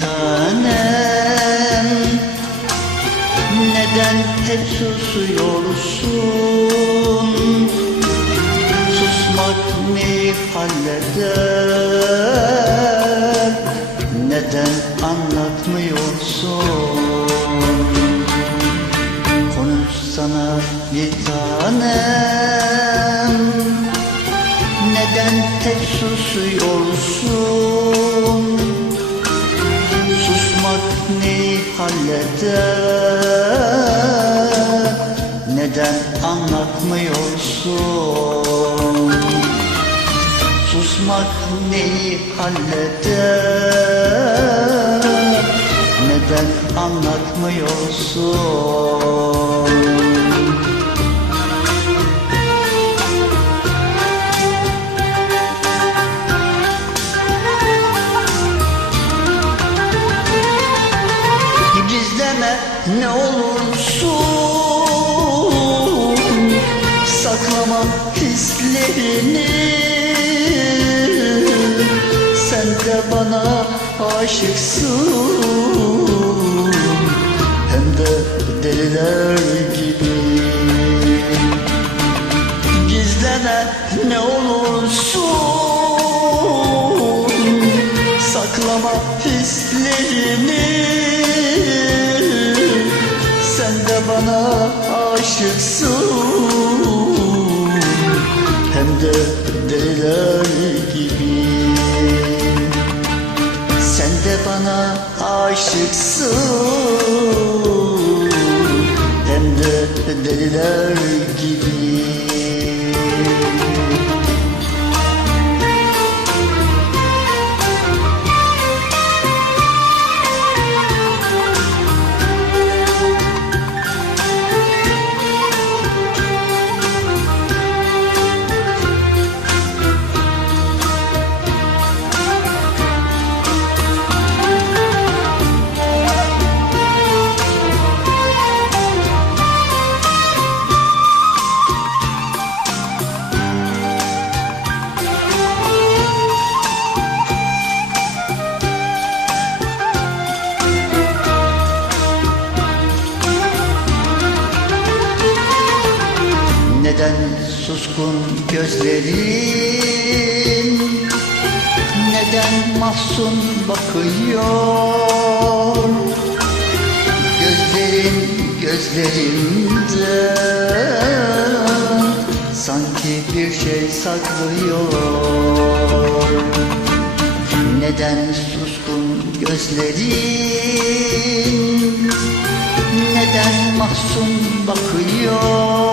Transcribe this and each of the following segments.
tanem. Neden hep susuyorsun? Susmak neyi halleder Neden anlatmıyorsun? Konuşsana bir tanem. Neden hep susuyorsun Neyi halleder. Neden anlatmıyorsun? Susmak neyi halleder? Neden anlatmıyorsun aşıksın Hem de deliler gibi Gizleme ne olursun Saklama hislerini Sen de bana aşıksın Hem de deliler aşıksın. Hem de deliler Neden suskun gözlerin Neden mahzun bakıyor? Gözlerin gözlerimde Sanki bir şey saklıyor. Neden suskun gözlerin Neden mahzun bakıyor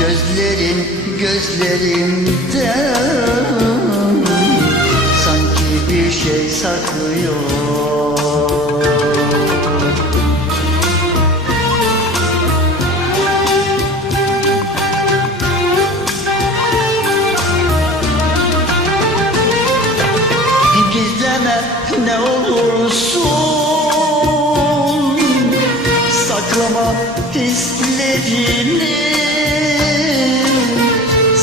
Gözlerin gözlerimde Sanki bir şey saklıyor. Gizleme ne olursun. Saklama hislerini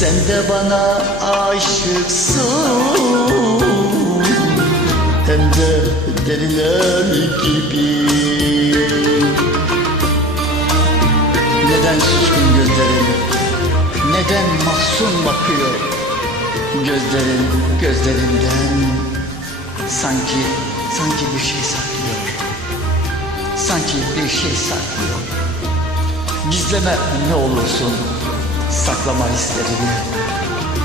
Sen de bana aşıksın. Hem de deliler gibi. Neden suskun gözlerin Neden mahzun bakıyor? Gözlerin gözlerinden Sanki sanki bir şey saklıyor. Sanki bir şey saklıyor. Gizleme ne olursun Saklama hislerini.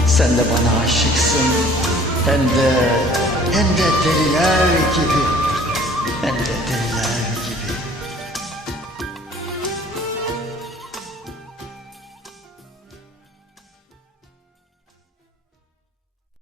Sen de bana aşıksın. Hem de hem de deliler gibi